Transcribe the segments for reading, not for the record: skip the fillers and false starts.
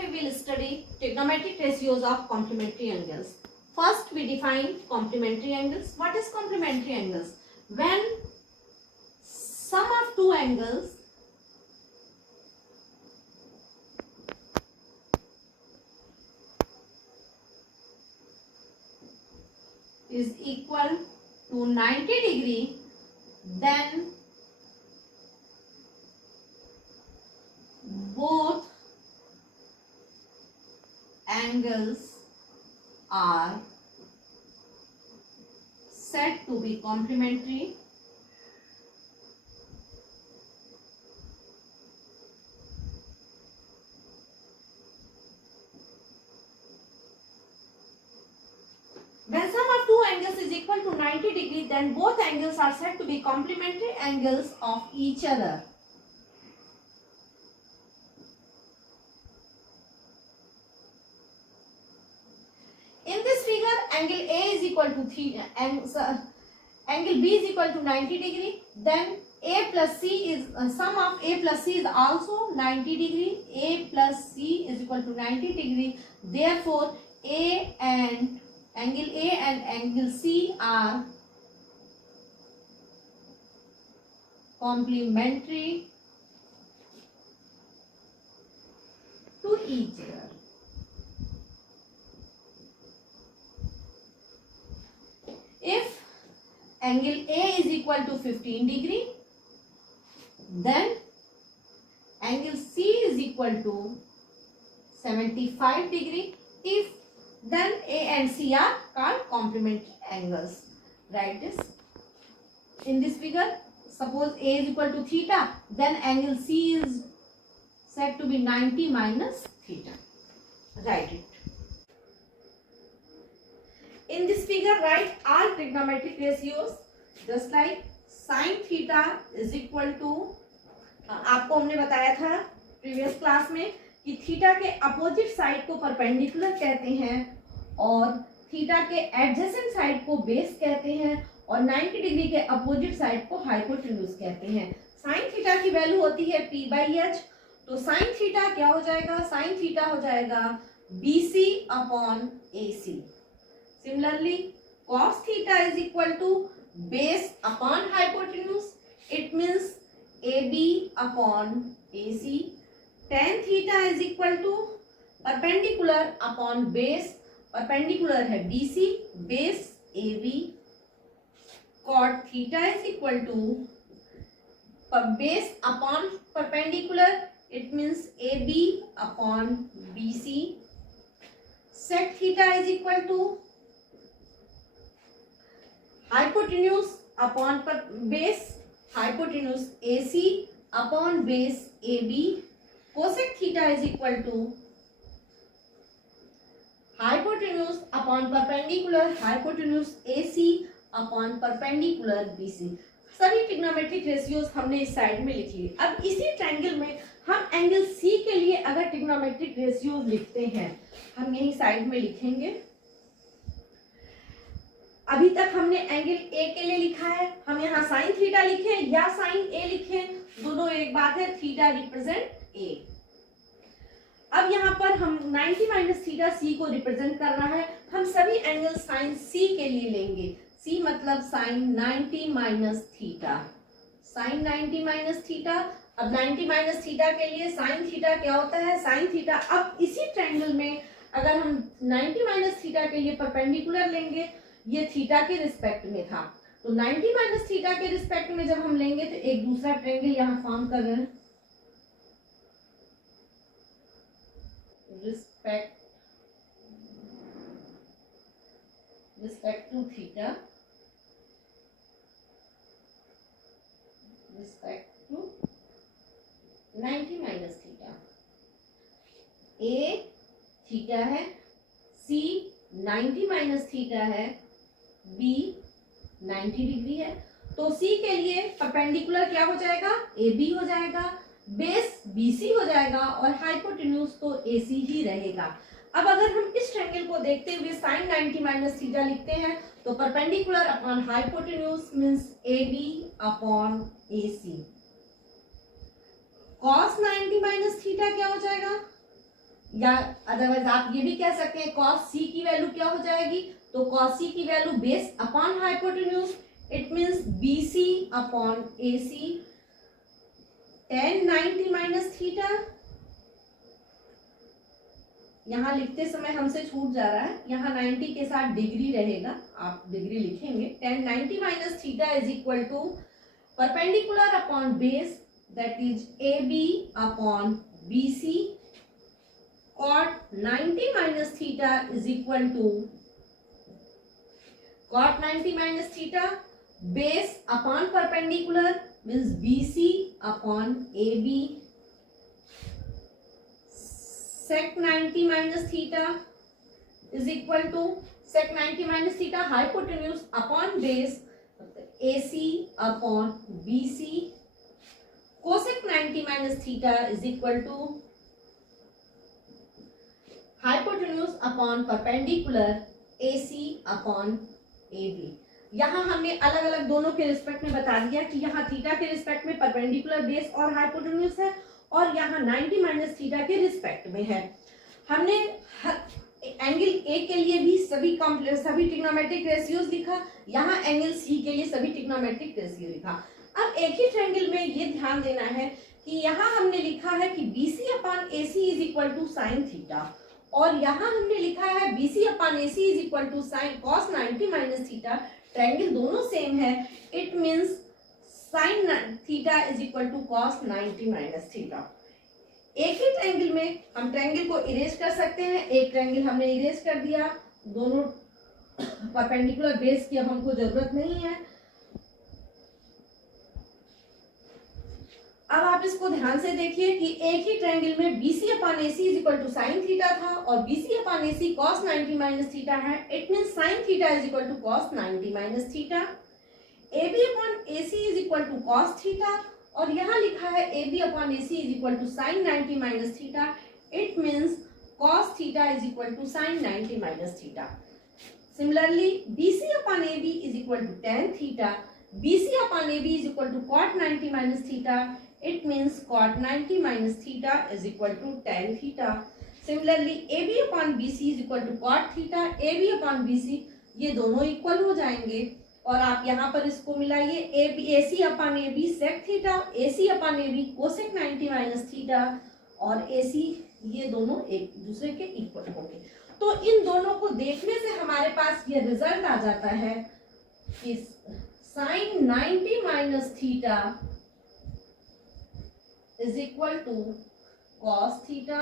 we will study trigonometric ratios of complementary angles. First, we define complementary angles. What is complementary angles? When sum of two angles is equal to 90 degree, then both angles are said to be complementary. When sum of two angles is equal to 90 degree, then both angles are said to be complementary angles of each other. In this figure, angle A is equal to theta, angle B is equal to 90 degree. Then A plus C is sum of A plus C is also 90 degree. A plus C is equal to 90 degree. Therefore, angle A and angle C are complementary to each other. If angle A is equal to 15 degree, then angle C is equal to 75 degree. Then A and C are called complementary angles. Write this. In this figure, suppose A is equal to theta, then angle C is said to be 90 minus theta. Write it. In this figure, write all trigonometric ratios, just like sin theta is equal to, आपको हमने बताया था previous class में कि theta के opposite side को perpendicular कहते हैं और थीटा के एडजेसेंट साइड को बेस कहते हैं और 90 डिग्री के अपोजिट साइड को हाइपोटेन्यूज कहते हैं. साइन थीटा की वैल्यू होती है p/h. तो साइन थीटा क्या हो जाएगा? साइन थीटा हो जाएगा bc upon ac. Similarly cos theta is equal to base upon hypotenuse. It means ab upon ac. tan theta is equal to perpendicular upon base. Perpendicular है bc, base ab. cot theta is equal to base upon perpendicular. It means ab upon bc. sec theta is equal to hypotenuse upon base. Hypotenuse ac upon base ab. cosec theta is equal to hypotenuse upon perpendicular hypotenuse ac upon perpendicular bc. सभी trigonometric ratios हमने इस side में लिख लिए. अब इसी triangle में हम एंगल c के लिए अगर ट्रिग्नोमेट्रिक रेशियोज लिखते हैं, हम यही साइड में लिखेंगे. अभी तक हमने एंगल a के लिए लिखा है. हम यहाँ साइन थीटा लिखें या साइन a लिखें, दोनों एक बात है. Theta represent a. अब यहाँ पर हम 90 माइनस थीटा c को रिप्रेजेंट कर रहा है. हम सभी एंगल साइन c के लिए लेंगे. c मतलब sine 90 minus theta. Sine 90 minus theta. अब 90 माइनस थीटा के लिए साइन थीटा क्या होता है? Sine theta. अब इसी ट्रायंगल में अगर हम 90 माइनस थीटा के लिए परपेंडिकुलर लेंगे, ये थीटा के रिस्पेक्ट में था, तो 90 माइनस थीटा के रिस्पेक्ट में जब हम लेंगे तो एक दूसरा ट्रायंगल यहाँ फॉर्म कर रहे हैं. respect to theta, respect to 90 minus theta. a theta है, c 90 माइनस थीटा है, b 90 डिग्री है. तो c के लिए परपेंडिकुलर क्या हो जाएगा? ab हो जाएगा. बेस bc हो जाएगा और हाइपोटेन्यूज तो ac ही रहेगा. अब अगर हम इस ट्रायंगल को देखते हुए साइन 90 माइनस थीटा लिखते हैं तो perpendicular upon hypotenuse means ab upon ac. cos 90 minus theta क्या हो जाएगा? या अदरवाइज आप ये भी कह सकते हैं cos c की वैल्यू क्या हो जाएगी, तो cos c की value base upon hypotenuse, it means BC upon AC tan 90 minus theta. यहाँ लिखते समय हमसे छूट जा रहा है, यहाँ 90 के साथ डिग्री रहेगा, आप डिग्री लिखेंगे। tan 90 minus theta is equal to perpendicular upon base that is AB upon BC cot 90 minus theta is equal to cot 90 minus theta base upon perpendicular means BC upon AB sec 90 minus theta is equal to sec 90 minus theta hypotenuse upon base AC upon BC cosec 90 minus theta is equal to hypotenuse upon perpendicular AC upon AB। यहाँ हमने अलग अलग दोनों के respect में बता दिया कि यहाँ थीटा के रिस्पेक्ट में परपेंडिकुलर बेस और हाइपोटेन्यूज है और यहाँ 90 माइनस थीटा के रिस्पेक्ट में है। हमने एंगल A के लिए भी सभी ट्रिग्नोमेट्रिक रेशियोज लिखा, यहाँ एंगल C के लिए सभी ट्रिग्नोमेट्रिक रेशियो लिखा। अब एक ही ट्रायंगल में ये ध्यान देना है कि यहाँ हमने लिखा है कि BC upon AC is equal to sine theta और यहाँ हमने लिखा है BC upon AC is equal to sine cos 90 minus theta. Triangle दोनों सेम है, it means sine theta is equal to cos 90 minus theta. एक ही ट्रायंगल में हम ट्रायंगल को इरेज कर सकते हैं, एक ट्रायंगल हमने इरेज कर दिया, दोनों परपेंडिकुलर बेस की अब हमको जरूरत नहीं है। अब आप इसको ध्यान से देखिए कि एक ही ट्रायंगल में BC upon AC is equal to sine theta था और BC upon AC cos 90 minus theta है, it means sine theta is equal to cos 90 minus theta. AB upon AC is equal to cos theta और यहाँ लिखा है AB upon AC is equal to sine 90 minus theta, it means cos theta is equal to sine 90 minus theta. Similarly BC upon AB is equal to tan theta, BC upon AB is equal to cot 90 minus theta, it means cot 90 minus theta is equal to tan theta. Similarly AB upon BC is equal to cot theta, AB upon BC ये दोनों equal हो जाएंगे और आप यहाँ पर इसको मिलाइए AC upon AB sec theta, AC upon AB cosec 90 minus theta और AC ये दोनों एक दूसरे के इक्वल होंगे। तो इन दोनों को देखने से हमारे पास ये रिजल्ट आ जाता है कि sin 90 minus theta is equal to cos theta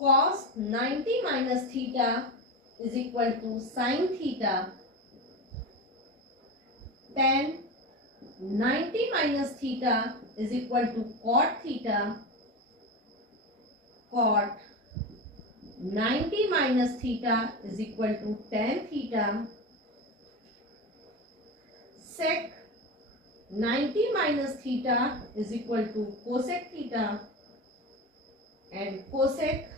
cos 90 minus theta is equal to sin theta tan 90 minus theta is equal to cot theta cot 90 minus theta is equal to tan theta sec 90 minus theta is equal to cosec theta and cosec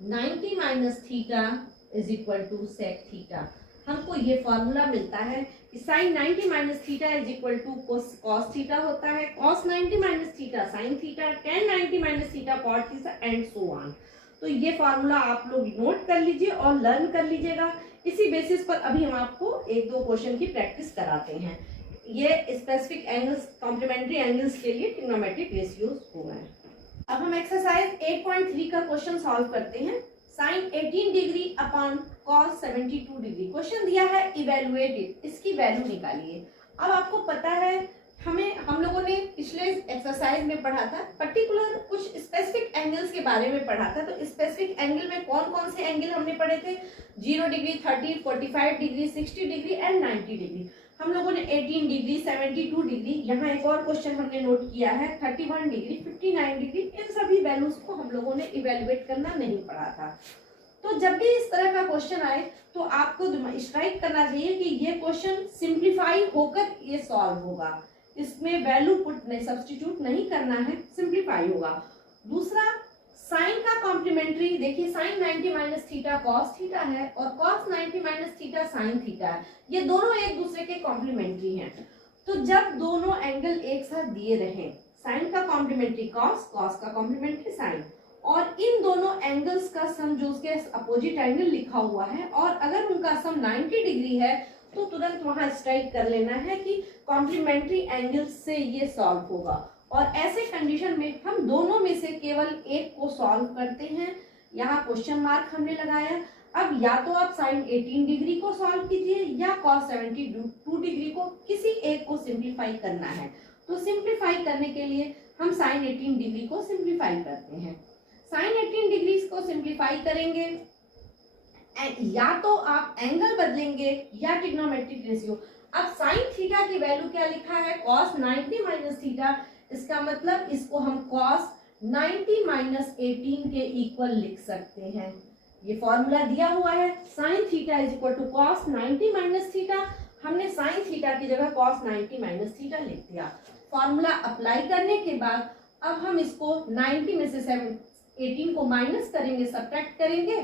90 minus theta is equal to sec theta। हमको ये formula मिलता है कि sin 90 minus theta is equal to cos theta होता है, cos 90 minus theta sin theta, tan 90 minus theta cot theta and so on. तो ये formula आप लोग नोट कर लीजिए और लर्न कर लीजिएगा। इसी बेसिस पर अभी हम आपको एक दो क्वेश्चन की प्रैक्टिस कराते हैं। ये स्पेसिफिक एंगल्स कॉम्प्लीमेंट्री एंगल्स के लिए ट्रिग्नोमेट्रिक रेशियोज हो गए। अब हम एक्सरसाइज 8.3 का क्वेश्चन सॉल्व करते हैं। Sine 18 degree upon cos 72 degree question दिया है, इवेलुएट इट, इसकी वैल्यू निकालिए। अब आपको पता है हम लोगों ने पिछले एक्सरसाइज में पढ़ा था, पर्टिकुलर कुछ स्पेसिफिक एंगल्स के बारे में पढ़ा था। तो स्पेसिफिक एंगल में कौन कौन से एंगल हमने पढ़े थे? 0 degree, 30, 45 degree, 60 degree and 90 degree. हम लोगों ने 18 डिग्री, 72 डिग्री, यहाँ एक और क्वेश्चन हमने नोट किया है 31 डिग्री, 59 डिग्री, इन सभी वैल्यूज को हम लोगों ने इवेलुएट करना नहीं पढ़ा था। तो जब भी इस तरह का क्वेश्चन आए तो आपको स्ट्राइक करना चाहिए कि ये क्वेश्चन सिंप्लीफाई होकर ये सॉल्व होगा, इसमें वैल्यू पुट नहीं, सब्स्टिट्यूट नहीं करना है, सिंप्लीफाई होगा। दूसरा, साइन का कॉम्प्लीमेंट्री देखिए, sine 90 minus theta cos theta है और cos 90 minus theta sine theta है। ये दोनों एक दूसरे के कॉम्प्लीमेंट्री हैं। तो जब दोनों एंगल एक साथ दिए रहें, साइन का कॉम्प्लीमेंट्री कॉस, कॉस का कॉम्प्लीमेंट्री साइन, और इन दोनों एंगल्स का सम जो उसके अपोजिट एंगल लिखा हुआ है, और अगर उनका सम 90 डिग्री है तो तुरंत वहां स्ट्राइक कर लेना है कि कॉम्प्लीमेंट्री एंगल से ये सॉल्व होगा। और ऐसे कंडीशन में हम दोनों में से केवल एक को सॉल्व करते हैं। यहाँ क्वेश्चन मार्क हमने लगाया। अब या तो आप साइन 18 डिग्री को सॉल्व कीजिए या कॉस 72 डिग्री को, किसी एक को सिंप्लीफाई करना है। तो सिंप्लीफाई करने के लिए हम साइन 18 डिग्री को सिंप्लीफाई करते हैं। साइन 18 डिग्री को सिंप्लीफाई करेंगे, या तो आप एंगल बदलेंगे या ट्रिग्नोमेट्रिक रेशियो। अब साइन थीटा की वैल्यू क्या लिखा है, cos 90 माइनस थीटा, इसका मतलब इसको हम cos 90 माइनस 18 के इक्वल लिख सकते हैं। ये फॉर्मूला दिया हुआ है, sine theta is equal to cos 90 minus theta. हमने साइन थीटा की जगह cos 90 माइनस थीटा लिख दिया। फॉर्मूला अप्लाई करने के बाद अब हम इसको 90 में से 18 को माइनस करेंगे, सब्ट्रैक्ट करेंगे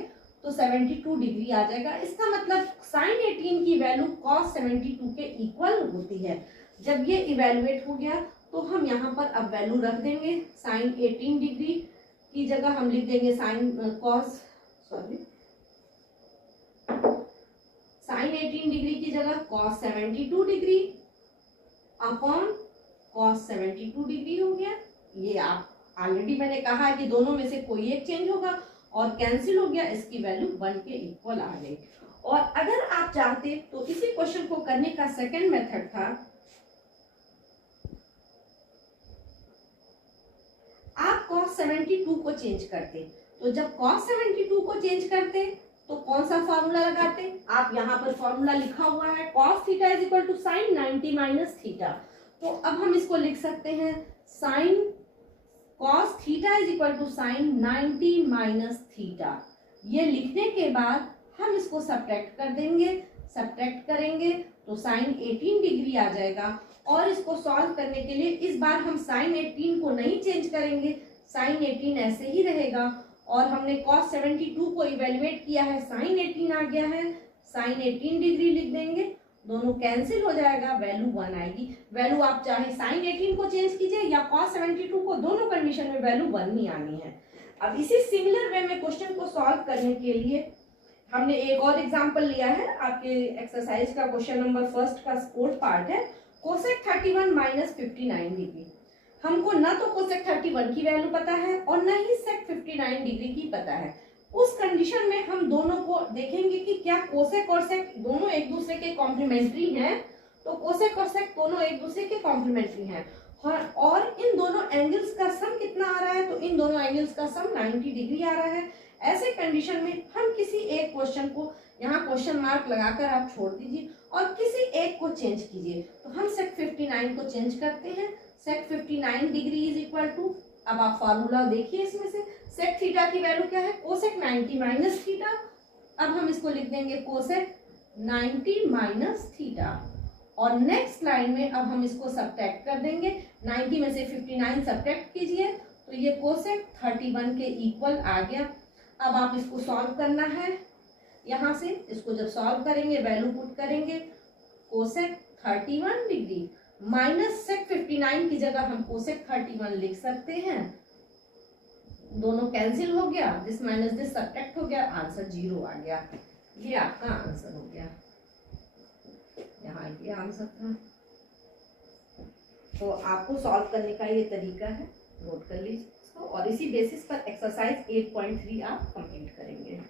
तो 72 डिग्री आ जाएगा। इसका मतलब साइन 18 की वैल्यू cos 72 के इक्वल होती है। जब ये इवेलुएट हो गया तो हम यहाँ पर अब वैल्यू रख देंगे। साइन 18 डिग्री की जगह हम लिख देंगे साइन 18 डिग्री की जगह cos 72 degree upon cos 72 degree हो गया। ये आप ऑलरेडी मैंने कहा कि दोनों में से कोई एक चेंज होगा और कैंसिल हो गया, इसकी वैल्यू 1 के इक्वल आ गई। और अगर आप चाहते तो इसी क्वेश्चन को करने का सेकंड मेथड था, आप cos 72 को चेंज करते। तो जब cos 72 को चेंज करते तो कौन सा फॉर्मूला लगाते, आप यहाँ पर फॉर्मूला लिखा हुआ है cos theta is equal to sine 90 minus theta. तो अब हम इसको लिख सकते हैं sine cos theta is equal to sine 90 minus theta. ये लिखने के बाद हम इसको सब्ट्रैक्ट कर देंगे, सब्ट्रैक्ट करेंगे तो साइन 18 डिग्री आ जाएगा। और इसको सॉल्व करने के लिए इस बार हम साइन 18 को नहीं चेंज करेंगे, साइन 18 ऐसे ही रहेगा। और हमने cos 72 को इवेल्युएट किया है, साइन 18 आ गया है, साइन 18 डिग्री लिख देंगे, दोनों कैंसिल हो जाएगा, वैल्यू 1 आएगी। वैल्यू आप चाहे साइन 18 को चेंज कीजिए या cos 72 को, दोनों कंडीशन में वैल्यू 1 ही आनी है। अब इसी सिमिलर वे में क्वेश्चन को सॉल्व करने के लिए हमने एक और एग्जांपल लिया है। आपके एक्सरसाइज का क्वेश्चन नंबर फर्स्ट का स्पोर्ट पार्ट है, कोसेक 31 माइनस 59 डिग्री। हमको ना तो कोसेक 31 की वैल्यू पता है और ना ही सेक 59 डिग्री की पता है। उस कंडीशन में हम दोनों को देखेंगे कि क्या कोसेक और सेक दोनों एक दूसरे के कॉम्प्लीमेंट्री हैं। तो कोसेक और सेक दोनों एक दूसरे के कॉम्प्लीमेंट्री हैं और इन दोनों एंगल्स का सम कितना आ रहा है, तो इन दोनों एंगल्स का सम 90 डिग्री आ रहा है। ऐसे कंडीशन में हम किसी एक क्वेश्चन को यहाँ क्वेश्चन मार्क लगाकर आप छोड़ दीजिए और किसी एक को चेंज कीजिए। तो हम सेक 59 को चेंज करते हैं, सेक 59 डिग्री इज इक्वल टू, अब आप फॉर्मूला देखिए इसमें से, सेक थीटा की वैल्यू क्या है, कोसेक 90 माइनस थीटा। अब हम इसको लिख देंगे कोसेक 90 माइनस थीटा। और नेक्स्ट लाइन में अब हम इसको सब्ट्रैक्ट कर देंगे, 90 में से 59 सब्ट्रैक्ट कीजिए तो ये कोसेक 31 के इक्वल आ गया। अब आप इसको सॉल्व करना है, यहाँ से इसको जब सॉल्व करेंगे वैल्यू पुट करेंगे, कोसेक 31 डिग्री माइनस सेक 59 की जगह हम कोसेक 31 लिख सकते हैं, दोनों कैंसिल हो गया, दिस माइनस दिस सब्ट्रैक्ट हो गया, आंसर 0 आ गया। ये आपका आंसर हो गया, यहाँ ये आंसर था। तो आपको सॉल्व करने का ये तरीका है, नोट कर लीजिए इसको और इसी बेसिस पर एक्सरसाइज 8.3 आप कंप्लीट करेंगे।